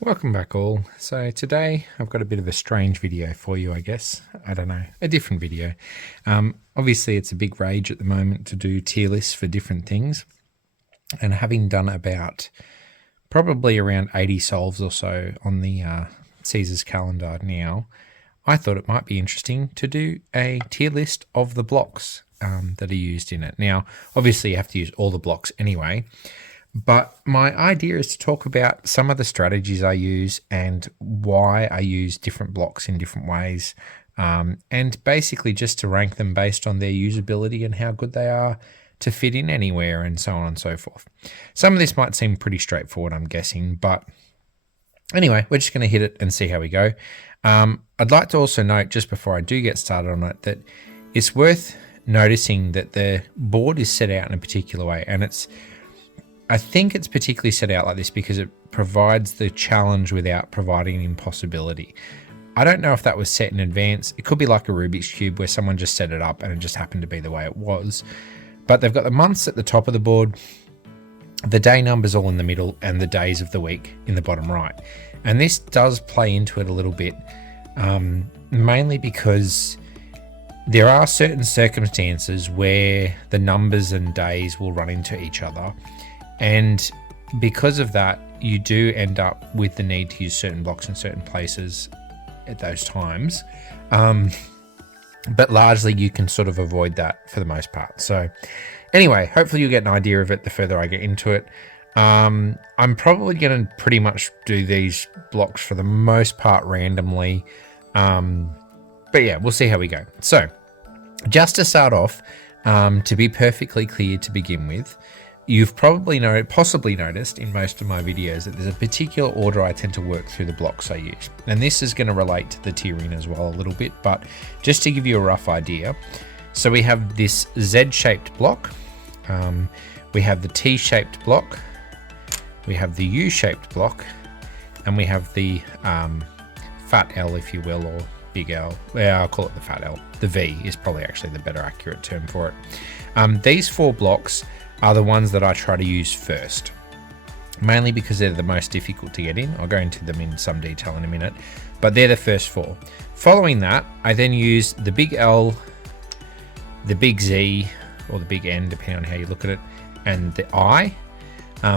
Welcome back all. So today I've got a bit of a strange video for you, I guess. I don't know, a different video. Obviously it's a big rage at the moment to do tier lists for different things. And having done about probably around 80 solves or so on the Caesar's calendar now, I thought it might be interesting to do a tier list of the blocks that are used in it. Now, obviously you have to use all the blocks anyway, but my idea is to talk about some of the strategies I use and why I use different blocks in different ways, and basically just to rank them based on their usability and how good they are to fit in anywhere and so on and so forth. Some of this might seem pretty straightforward, I'm guessing, but anyway, we're just going to hit it and see how we go. I'd like to also note, just before I do get started on it, that it's worth noticing that the board is set out in a particular way, and I think it's particularly set out like this because it provides the challenge without providing an impossibility. I don't know if that was set in advance. It could be like a Rubik's Cube where someone just set it up and it just happened to be the way it was. But they've got the months at the top of the board, the day numbers all in the middle, and the days of the week in the bottom right. And this does play into it a little bit, mainly because there are certain circumstances where the numbers and days will run into each other. And because of that, you do end up with the need to use certain blocks in certain places at those times. But largely you can sort of avoid that for the most part. So anyway, hopefully you'll get an idea of it the further I get into it. I'm probably going to pretty much do these blocks for the most part randomly. But yeah, we'll see how we go. So just to start off, to be perfectly clear to begin with, you've probably possibly noticed in most of my videos that there's a particular order I tend to work through the blocks I use. And this is going to relate to the tiering as well a little bit, but just to give you a rough idea. So we have this Z-shaped block, we have the T-shaped block, we have the U-shaped block, and we have the fat L, if you will, or big L. Yeah, I'll call it the fat L. The V is probably actually the better accurate term for it. These four blocks are the ones that I try to use first, mainly because they're the most difficult to get in. I'll go into them in some detail in a minute, but they're the first four. Following that, I then use the big L, the big Z, or the big N, depending on how you look at it, and the I,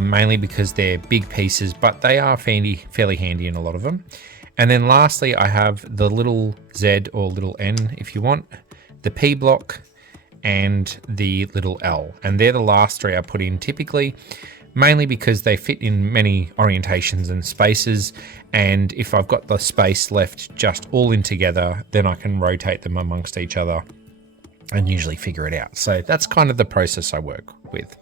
mainly because they're big pieces, but they are fairly handy in a lot of them. And then lastly, I have the little Z or little N, if you want, the P block, and the little L. And they're the last three I put in typically, mainly because they fit in many orientations and spaces. And if I've got the space left just all in together, then I can rotate them amongst each other and usually figure it out. So that's kind of the process I work with.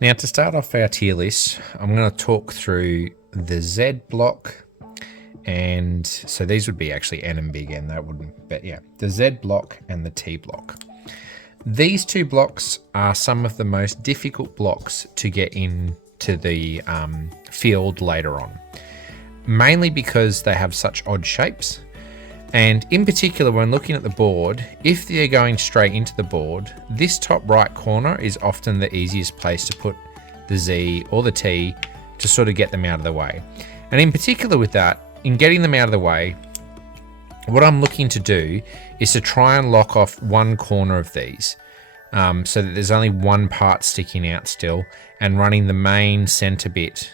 Now to start off our tier list, I'm going to talk through the Z block. And so these would be actually N and big N, that wouldn't, but yeah, the Z block and the T block. These two blocks are some of the most difficult blocks to get into the field later on, mainly because they have such odd shapes. And in particular, when looking at the board, if they're going straight into the board, this top right corner is often the easiest place to put the Z or the T to sort of get them out of the way. And in particular with that, in getting them out of the way, what I'm looking to do is to try and lock off one corner of these, so that there's only one part sticking out still, and running the main center bit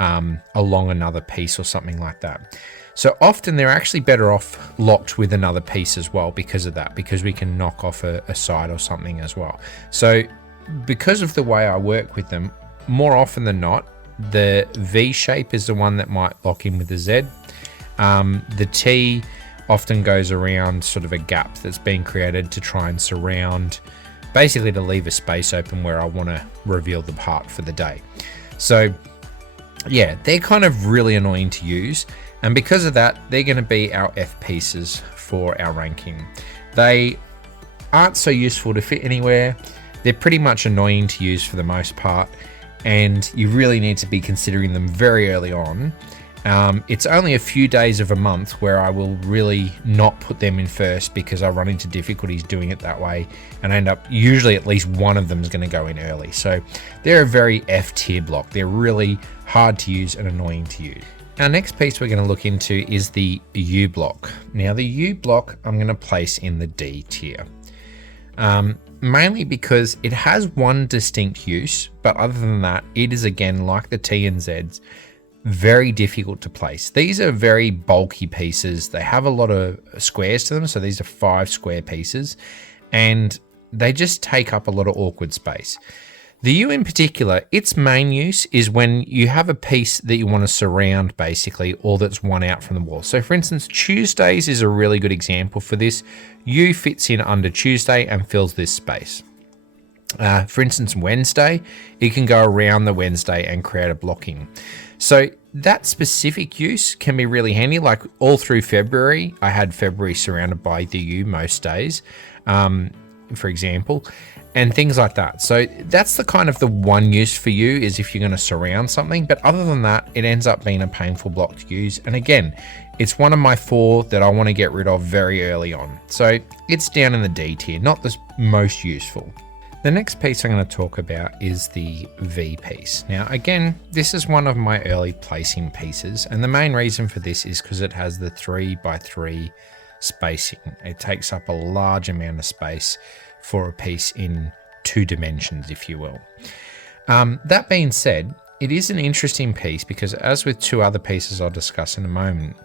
along another piece or something like that. So often they're actually better off locked with another piece as well because of that, because we can knock off a side or something as well. So because of the way I work with them, more often than not, the V shape is the one that might lock in with the Z. The T often goes around sort of a gap that's been created to try and surround, basically to leave a space open where I want to reveal the part for the day. So yeah, they're kind of really annoying to use. And because of that, they're going to be our F pieces for our ranking. They aren't so useful to fit anywhere. They're pretty much annoying to use for the most part. And you really need to be considering them very early on It's only a few days of a month where I will really not put them in first because I run into difficulties doing it that way, and I end up usually at least one of them is going to go in early. So they're a very F tier block. They're really hard to use and annoying to use. Our next piece we're going to look into is the U block. Now the U block I'm going to place in the D tier. Mainly because it has one distinct use, but other than that, it is again, like the T and Zs, very difficult to place. These are very bulky pieces. They have a lot of squares to them. So these are 5 square pieces and they just take up a lot of awkward space. The U in particular, its main use is when you have a piece that you want to surround basically, or that's one out from the wall. So for instance, Tuesdays is a really good example for this. U fits in under Tuesday and fills this space. For instance, Wednesday, it can go around the Wednesday and create a blocking. So that specific use can be really handy. Like all through February, I had February surrounded by the U most days, for example, and things like that. So that's the kind of the one use for you, is if you're going to surround something. But other than that, it ends up being a painful block to use. And again, it's one of my 4 that I want to get rid of very early on. So it's down in the D tier, not the most useful. The next piece I'm going to talk about is the V piece. Now, again, this is one of my early placing pieces, and the main reason for this is because it has the 3x3 spacing. It takes up a large amount of space for a piece in 2 dimensions, if you will. That being said, it is an interesting piece because, as with 2 other pieces I'll discuss in a moment,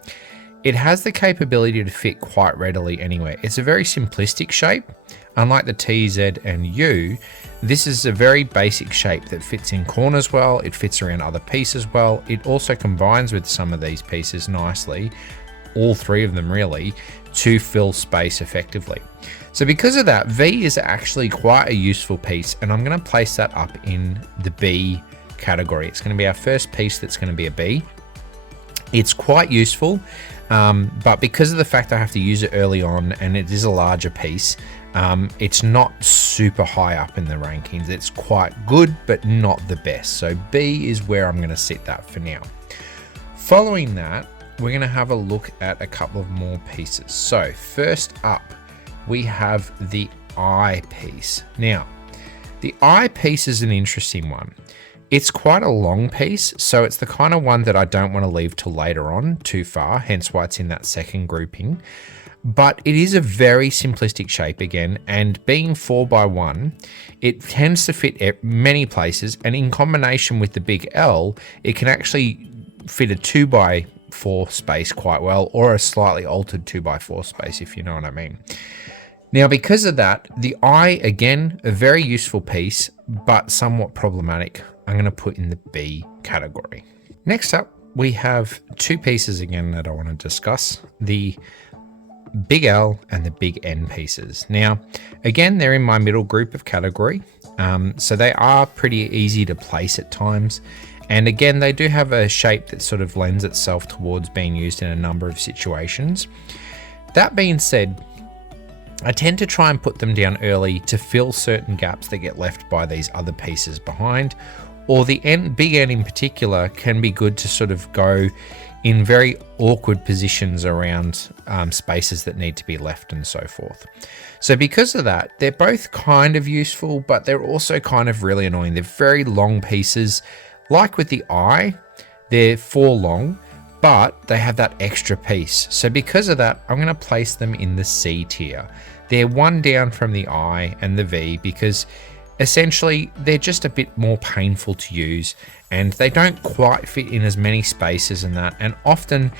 it has the capability to fit quite readily anywhere. It's a very simplistic shape. Unlike the T, Z, and U, this is a very basic shape that fits in corners well, it fits around other pieces well, it also combines with some of these pieces nicely, all 3 of them really, to fill space effectively. So because of that, V is actually quite a useful piece, and I'm going to place that up in the B category. It's going to be our first piece that's going to be a B. It's quite useful, but because of the fact I have to use it early on and it is a larger piece, it's not super high up in the rankings. It's quite good, but not the best. So B is where I'm going to sit that for now. Following that, we're going to have a look at a couple of more pieces. So first up, we have the I piece. Now, the I piece is an interesting one. It's quite a long piece, so it's the kind of one that I don't want to leave till later on too far, hence why it's in that second grouping. But it is a very simplistic shape again, and being 4x1, it tends to fit many places, and in combination with the big L, it can actually fit a 2x4 space quite well, or a slightly altered 2x4 space, if you know what I mean. Now, because of that, the I, again, a very useful piece, but somewhat problematic. I'm going to put in the B category. Next up, we have 2 pieces again that I want to discuss, the big L and the big N pieces. Now, again, they're in my middle group of category, so they are pretty easy to place at times. And again, they do have a shape that sort of lends itself towards being used in a number of situations. That being said, I tend to try and put them down early to fill certain gaps that get left by these other pieces behind, or the big N in particular can be good to sort of go in very awkward positions around spaces that need to be left and so forth. So because of that, they're both kind of useful, but they're also kind of really annoying. They're very long pieces. Like with the I, they're 4 long, but they have that extra piece. So because of that, I'm going to place them in the C tier. They're 1 down from the I and the V because essentially they're just a bit more painful to use and they don't quite fit in as many spaces and that. And often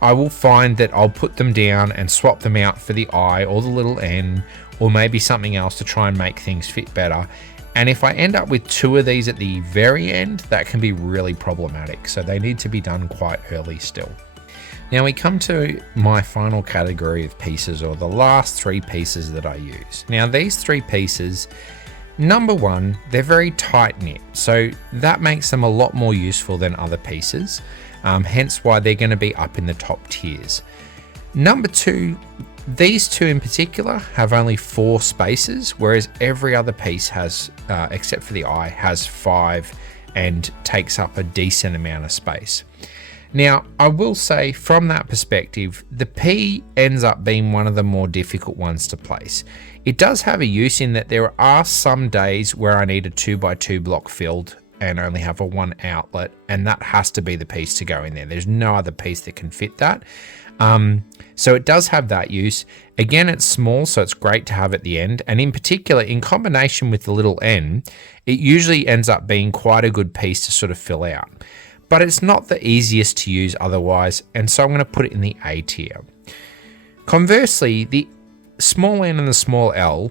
I will find that I'll put them down and swap them out for the I or the little N or maybe something else to try and make things fit better. And if I end up with 2 of these at the very end, that can be really problematic. So they need to be done quite early still. Now we come to my final category of pieces, or the last 3 pieces that I use. Now these 3 pieces, number 1, they're very tight knit. So that makes them a lot more useful than other pieces. Hence why they're going to be up in the top tiers. Number 2, these 2 in particular have only 4 spaces, whereas every other piece has, except for the I, has 5 and takes up a decent amount of space. Now, I will say from that perspective, the P ends up being one of the more difficult ones to place. It does have a use in that there are some days where I need a 2x2 block filled and only have a 1 outlet, and that has to be the piece to go in there. There's no other piece that can fit that. So it does have that use. Again, it's small, so it's great to have at the end. And in particular, in combination with the little N, it usually ends up being quite a good piece to sort of fill out. But it's not the easiest to use otherwise, and so I'm going to put it in the A tier. Conversely, the small n and the small l,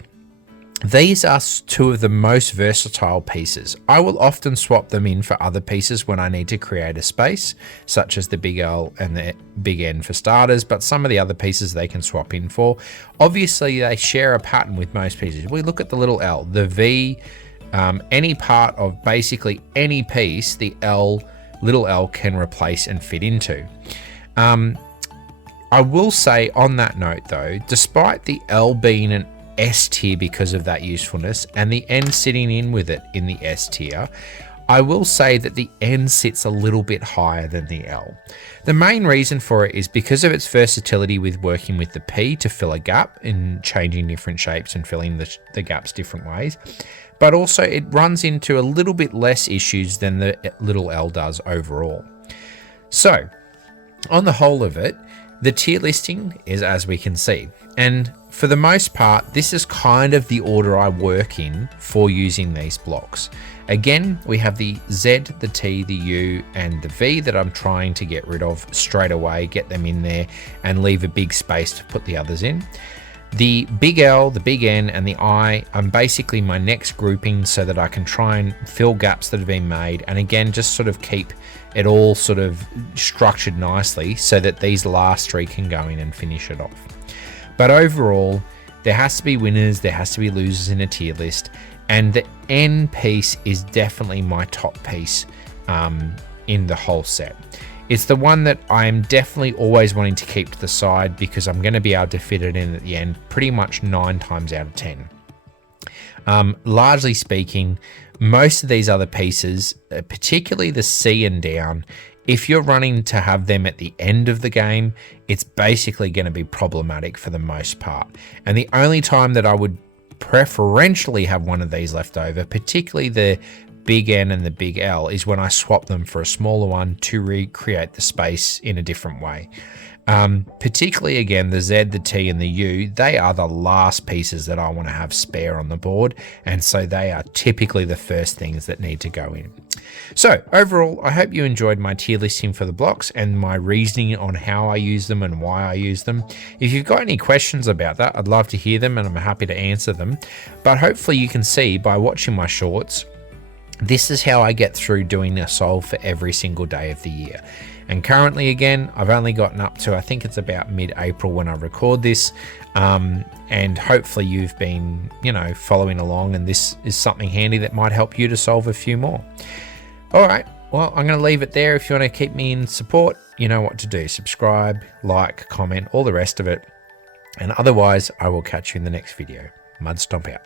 these are two of the most versatile pieces. I will often swap them in for other pieces when I need to create a space, such as the big L and the big N for starters, but some of the other pieces they can swap in for. Obviously, they share a pattern with most pieces. We look at the little L, the V, any part of basically any piece, the little L can replace and fit into. I will say on that note though, despite the L being an S tier because of that usefulness and the N sitting in with it in the S tier, I will say that the N sits a little bit higher than the L. The main reason for it is because of its versatility with working with the P to fill a gap in changing different shapes and filling the gaps different ways. But also it runs into a little bit less issues than the little L does overall. So on the whole of it, the tier listing is as we can see. And for the most part, this is kind of the order I work in for using these blocks. Again, we have the Z, the T, the U, and the V that I'm trying to get rid of straight away, get them in there and leave a big space to put the others in. The big L, the big N, and the I, I'm basically my next grouping so that I can try and fill gaps that have been made. And again, just sort of keep it all sort of structured nicely so that these last three can go in and finish it off. But overall, there has to be winners, there has to be losers in a tier list. And the N piece is definitely my top piece in the whole set. It's the one that I'm definitely always wanting to keep to the side because I'm going to be able to fit it in at the end pretty much 9 times out of 10. Largely speaking, most of these other pieces, particularly the C and down, if you're running to have them at the end of the game, it's basically going to be problematic for the most part. And the only time that I would preferentially have one of these left over, particularly the big N and the big L, is when I swap them for a smaller one to recreate the space in a different way. Particularly again, the Z, the T, and the U, they are the last pieces that I want to have spare on the board, and so they are typically the first things that need to go in. So overall, I hope you enjoyed my tier listing for the blocks and my reasoning on how I use them and why I use them. If you've got any questions about that, I'd love to hear them and I'm happy to answer them. But hopefully you can see by watching my shorts, this is how I get through doing a solve for every single day of the year. And currently, again, I've only gotten up to, I think it's about mid-April when I record this. And hopefully you've been, following along, and this is something handy that might help you to solve a few more. All right, well, I'm going to leave it there. If you want to keep me in support, you know what to do. Subscribe, like, comment, all the rest of it. And otherwise, I will catch you in the next video. Mud Stomp out.